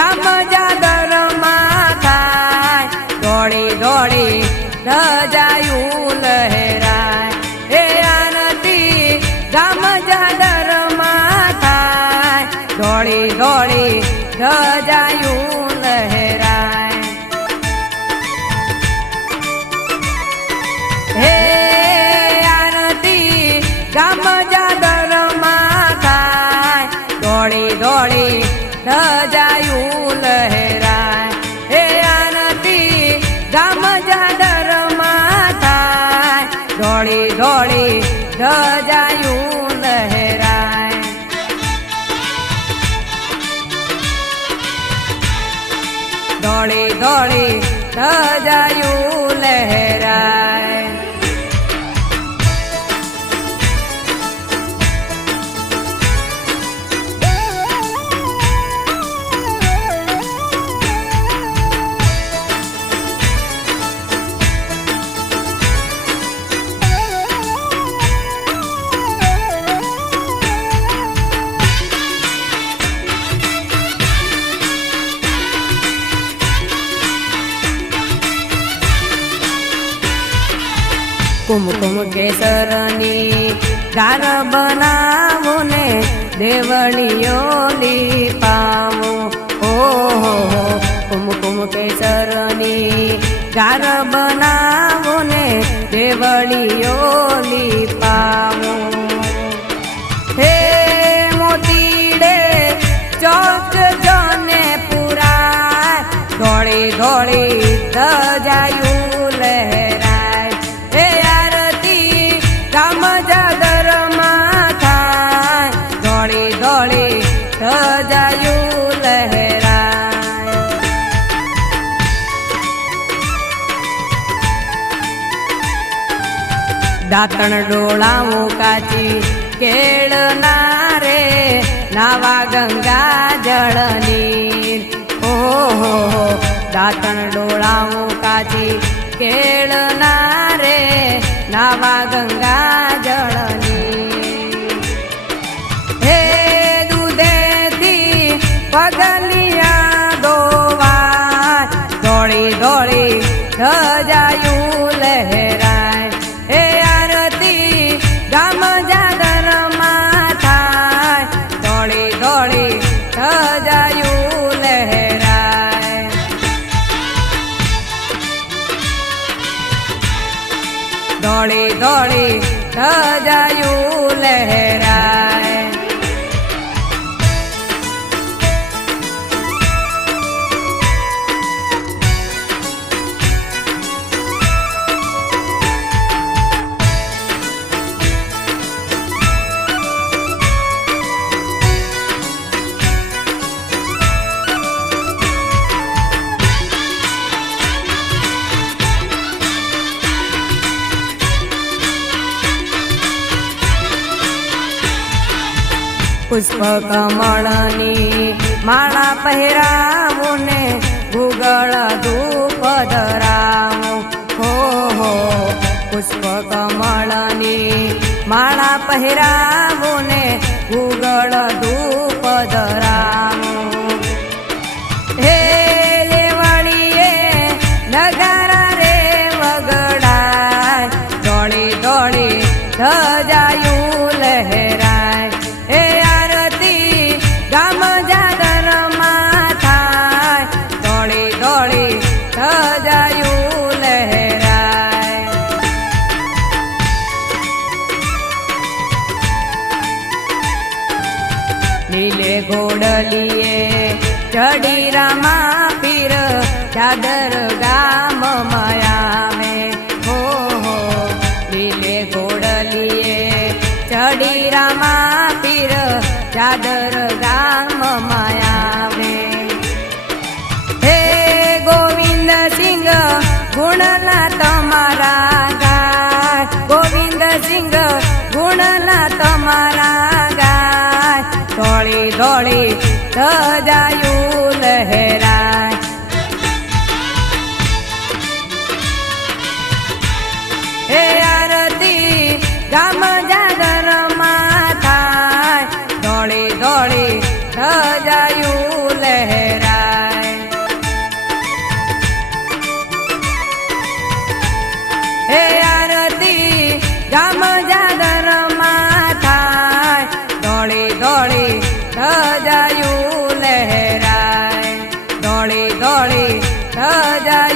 ગામ જાગરમાં થાય દોડી દોડી ધજાયું લહેરાય હે આરતી ગામ જાગરમાં થાય દોડી દોડી ધજાયું લહેરાય હે આરતી ગામ જાગરમાં થાય દોડી દોડી ધજાયું લહેરાય હે આરતી ગામ જાગરમાં થાય દોડી દોડી ધજાયું લહેરાય દોડી દોડી ધજાયું લહેરાય કુમકુમ કેસરની ગાર બનાવો ને દેવળીઓ લીપાવો ઓહો કુમકુમ કેસરની ગાર બનાવો ને દેવળીઓ લીપાવો હે મોતીડે ચોક જોને પુરાય દોડી દોડી ધજાયું લહેરાય હે આરતી ગામ જાગરમાં થાય દોડી દોડી ધજાયું લહેરાય દાંતણ ડોળાવું કાચી કેળના રે નાવા ગંગા જળની ઓહો દાંતણ ડોળાવું કાચી કેળના રે નાવા ગંગા જળની હે દૂધેથી પગલિયા દોવાય દોડી દોડી ધજાયું લહેરાય હે આરતી ગામ જાગરમાં થાય દોડી દોડી ધજાયું લહેરાય દોડી દોડી ધજાયું લહેરાય પુષ્પ કમળની માળા પહેરાવું ને ગુગળ ધૂપ ધરાવું હો પુષ્પ કમળની માળા પહેરાવું ને ગુગળ ધૂપ ધરાવું હે લેવડીએ નગારા રે વગડાય દોડી દોડી ધજાયું લહેરાય હે આરતી ગામ જાગરમાં થાય દોડી દોડી ધજાયું લહેરાય લીલે ઘોડલીએ ચડી રામા પીર ચાદર ગામ મયામે હો લીલે ઘોડલીએ ચડી રામા પીર ચાદર ગામ માયાવે હે ગોવિંદ સિંહ ગુણના તમારા ગાય ગોવિંદ સિંહ ગુણના તમારા ગાય દોડી દોડી ધજાયું લહેરાય હે આરતી ગામ જાગરમાં થાય દોડી દોડી ધજાયું લહેરાય ધોળી ધોળી ધજાયું લહેરાય ધોળી ધોળી ધજાયું